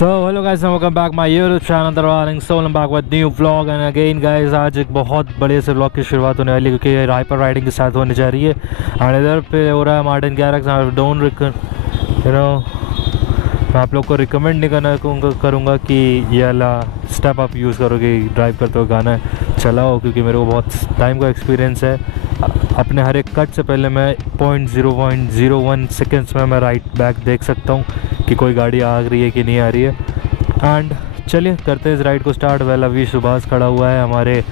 So hello guys and welcome back my YouTube channel Darwaling. So I'm back with new vlog and again guys आज एक बहुत बड़े से vlog की शुरुआत होने वाली है क्योंकि ये हाइपर राइडिंग के साथ होने जा रही है। और इधर पे हो रहा है मार्टिन गैरेक्स। डोंट मैं आप लोग को रिकमेंड नहीं करूँगा कि ये वाला स्टेप आप यूज़ करोगे ड्राइव करते हुए गाना चलाओ, क्योंकि मेरे को बहुत टाइम का एक्सपीरियंस है। अपने हर एक कट से पहले मैं 0.01 सेकेंड्स में मैं राइट बैक देख सकता हूँ कि कोई गाड़ी आ रही है कि नहीं आ रही है। एंड चलिए करते हैं इस राइड को स्टार्ट। वेल अभी सुभाष खड़ा हुआ है हमारे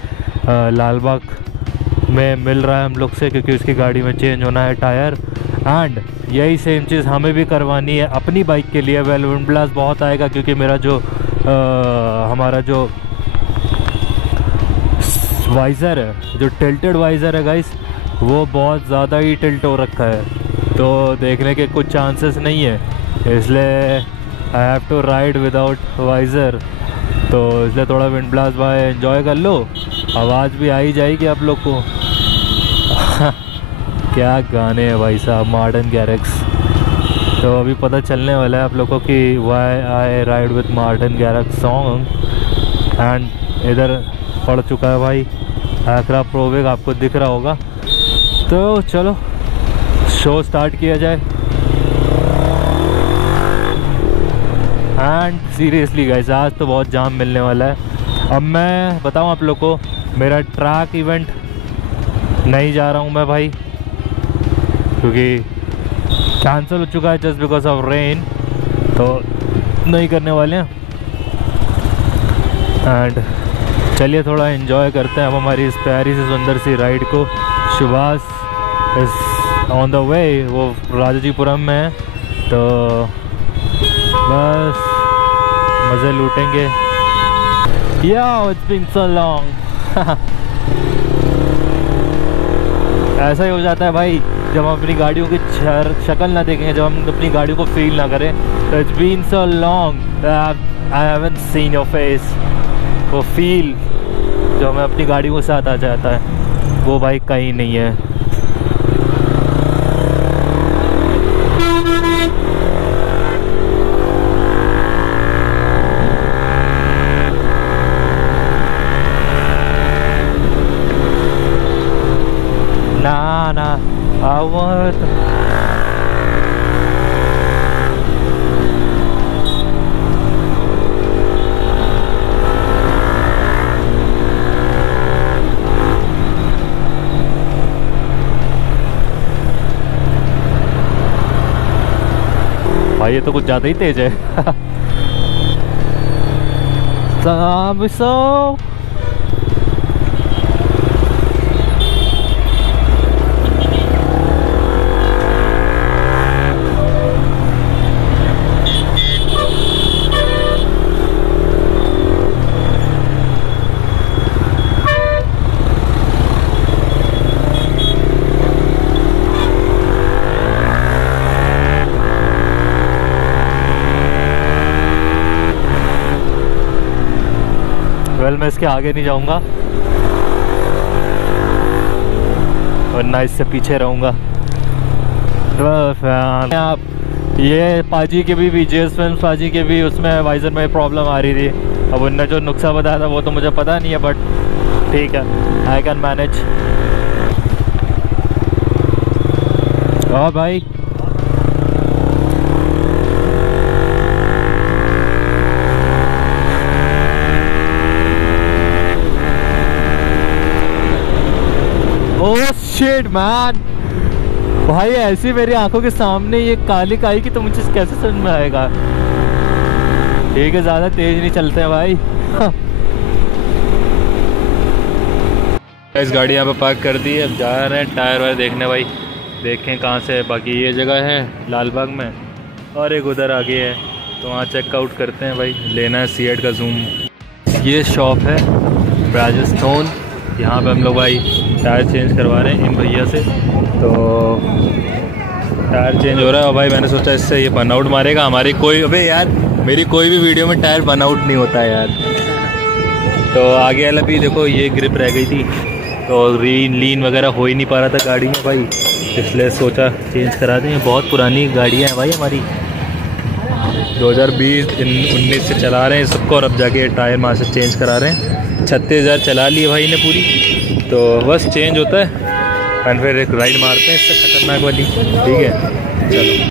लाल बाग में, मिल रहा है हम लोग से क्योंकि उसकी गाड़ी में चेंज होना है टायर। एंड यही सेम चीज़ हमें भी करवानी है अपनी बाइक के लिए। वेल विंड ब्लास्ट बहुत आएगा क्योंकि मेरा जो हमारा जो वाइज़र है, जो टिल्टेड वाइज़र है गाइस, वो बहुत ज़्यादा ही टिल्ट हो रखा है, तो देखने के कुछ चांसेस नहीं है, इसलिए I have to ride without visor. तो इसलिए थोड़ा विंड ब्लास्ट भाई एंजॉय कर लो, आवाज़ भी आ ही जाएगी आप लोग को। क्या गाने हैं भाई साहब, मार्टिन गैरेक्स। तो अभी पता चलने वाला है आप लोग को कि why I ride with Martin Garrix song. And इधर पड़ चुका है भाई आकरा प्रोवेग, आपको दिख रहा होगा। तो चलो शो स्टार्ट किया जाए। एंड सीरियसली गाइस आज तो बहुत जाम मिलने वाला है। अब मैं बताऊं आप लोग को, मेरा ट्रैक इवेंट नहीं जा रहा हूं मैं भाई, क्योंकि कैंसिल हो चुका है जस्ट बिकॉज ऑफ रेन, तो नहीं करने वाले हैं। एंड चलिए थोड़ा एंजॉय करते हैं अब हमारी इस प्यारी सी सुंदर सी राइड को। Subhash is on the way, वो राजाजीपुरम में है, तो बस मज़े लूटेंगे। या इट्स बीन सो लॉन्ग। ऐसा ही हो जाता है भाई जब हम अपनी गाड़ियों की शक्ल ना देखेंगे, जब हम अपनी गाड़ियों को फील ना करें। तो it's been so long I haven't seen your face. वो फील जो हमें अपनी गाड़ी के साथ आ जाता है वो भाई कहीं नहीं है। ना आवत भाई, ये तो कुछ ज़्यादा ही तेज है। वेल मैं इसके आगे नहीं जाऊंगा वरना इससे पीछे रहूंगा। आप ये पाजी के भी जेएस फिल्म्स पाजी के भी उसमें वाइजर में प्रॉब्लम आ रही थी। अब उनने जो नुस्खा बताया था वो तो मुझे पता नहीं है, बट ठीक है, आई कैन मैनेज। और भाई शिट मैन, भाई ऐसी मेरी आंखों के सामने ये काली काई की तो मुझे कैसे समझ में आएगा। ठीक है, ज़्यादा तेज नहीं चलते हैं भाई। इस गाड़ी यहाँ पे पार्क कर दी है, अब जा रहे हैं टायर वायर देखने भाई, देखें कहाँ से है। बाकी ये जगह है लाल बाग में और एक उधर आगे है, तो वहाँ चेकआउट करते हैं भाई। लेना है सीएट का जूम। ये शॉप है राजस्थान, यहाँ पे हम लोग भाई टायर चेंज करवा रहे हैं इन भैया से। तो टायर चेंज हो रहा है और भाई मैंने सोचा इससे ये बर्नआउट मारेगा हमारी कोई। अबे यार मेरी कोई भी वीडियो में टायर बर्नआउट नहीं होता है यार। तो आगे वाला भी देखो ये ग्रिप रह गई थी, तो लीन वगैरह हो ही नहीं पा रहा था गाड़ी में भाई, इसलिए सोचा चेंज करा दें। बहुत पुरानी गाड़ियाँ हैं भाई हमारी। 2020-19 से चला रहे हैं सबको, और अब जाके टायर वहाँ से चेंज करा रहे हैं। 36,000 चला लिए भाई ने पूरी, तो बस चेंज होता है एंड फिर एक राइड मारते हैं इससे खतरनाक वाली। ठीक है चलो।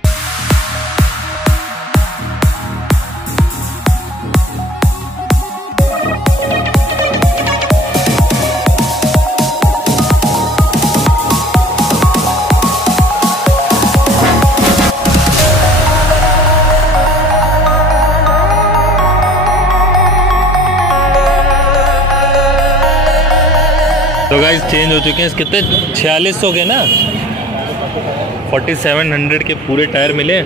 तो गाइस चेंज हो चुके हैं, कितने 4600 के ना 4700 के पूरे टायर मिले।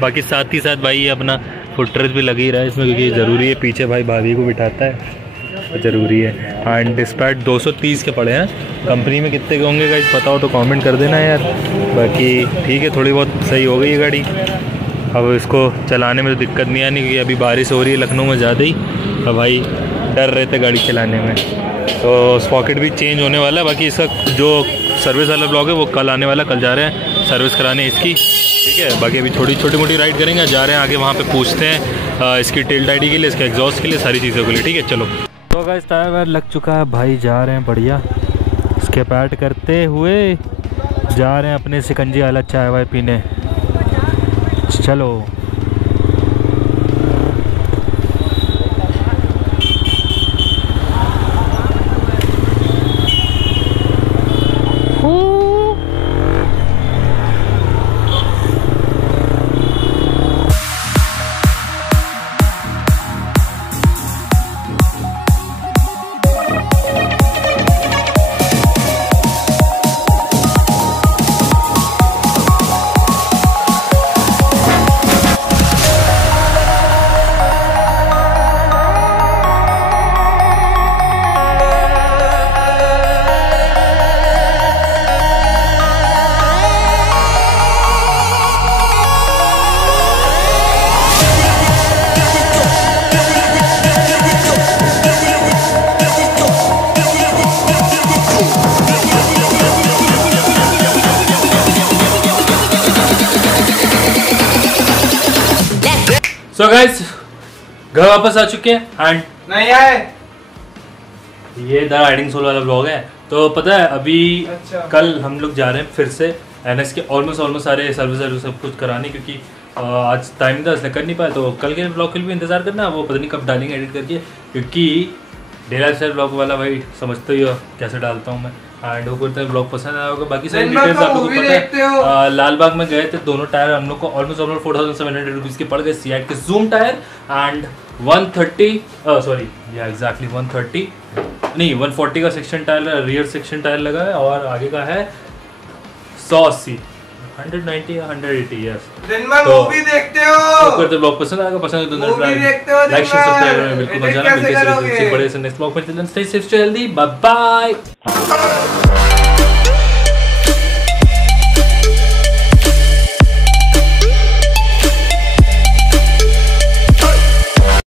बाकी साथ ही साथ भाई ये अपना फुटरेस्ट भी लग ही रहा है इसमें, क्योंकि ज़रूरी है, पीछे भाई भाभी को बिठाता है, ज़रूरी है। एंड डिस्पैच 230 के पड़े हैं। कंपनी में कितने के होंगे गाइस पता हो तो कमेंट कर देना यार। बाकी ठीक है, थोड़ी बहुत सही हो गई है गाड़ी। अब इसको चलाने में तो दिक्कत नहीं आनी, क्योंकि अभी बारिश हो रही है लखनऊ में ज़्यादा ही, और भाई डर रहे थे गाड़ी चलाने में। तो स्पॉकेट भी चेंज होने वाला है। बाकी इसका जो सर्विस वाला ब्लॉग है वो कल आने वाला, कल जा रहे हैं सर्विस कराने इसकी। ठीक है, बाकी अभी छोटी मोटी राइड करेंगे, जा रहे हैं आगे, वहाँ पे पूछते हैं इसकी टेल टाइडी के लिए, इसके एग्जॉस्ट के लिए, सारी चीज़ों के लिए। ठीक है चलो। तो गाइस टायर वायर लग चुका है भाई, जा रहे हैं बढ़िया इसके पैट करते हुए जा रहे हैं अपने सिकंजी वाला चाय वाय पीने। चलो सो गाइस घर वापस आ चुके हैं एंड नहीं आए, ये द राइडिंग सोल वाला ब्लॉग है। तो पता है अभी कल हम लोग जा रहे हैं फिर से एनएस के ऑलमोस्ट सारे सर्विस सब कुछ कराने, क्योंकि आज टाइम था इसलिए कर नहीं पाया। तो कल के ब्लॉग के लिए भी इंतजार करना, वो पता नहीं कब डालेंगे एडिट करके, क्योंकि डे लाइफ स्टाइल ब्लॉग वाला भाई समझते ही हो कैसे डालता हूँ मैं। एंड वो करते हैं ब्लॉग पसंद आया होगा। बाकी सारी डिटेल्स आप लोगों को पता है। लाल बाग में गए थे, दोनों टायर हम लोग को ऑलमोस्ट 4700 रुपीज़ के पड़ गए। सीएट के जूम टायर एंड 130 सॉरी या एग्जैक्टली 130 नहीं 140 का section tyre, rear section tyre लगा है, और आगे का है 180 190 या 180 यस। दिन भर मूवी देखते हो, तो करते ब्लॉग पसंद आएगा, पसंद है तो लाइक शेयर सब्सक्राइब बिल्कुल मत जाना। मिलते हैं नेक्स्ट ब्लॉग में, स्टे सेफ, जल्दी बाय बाय।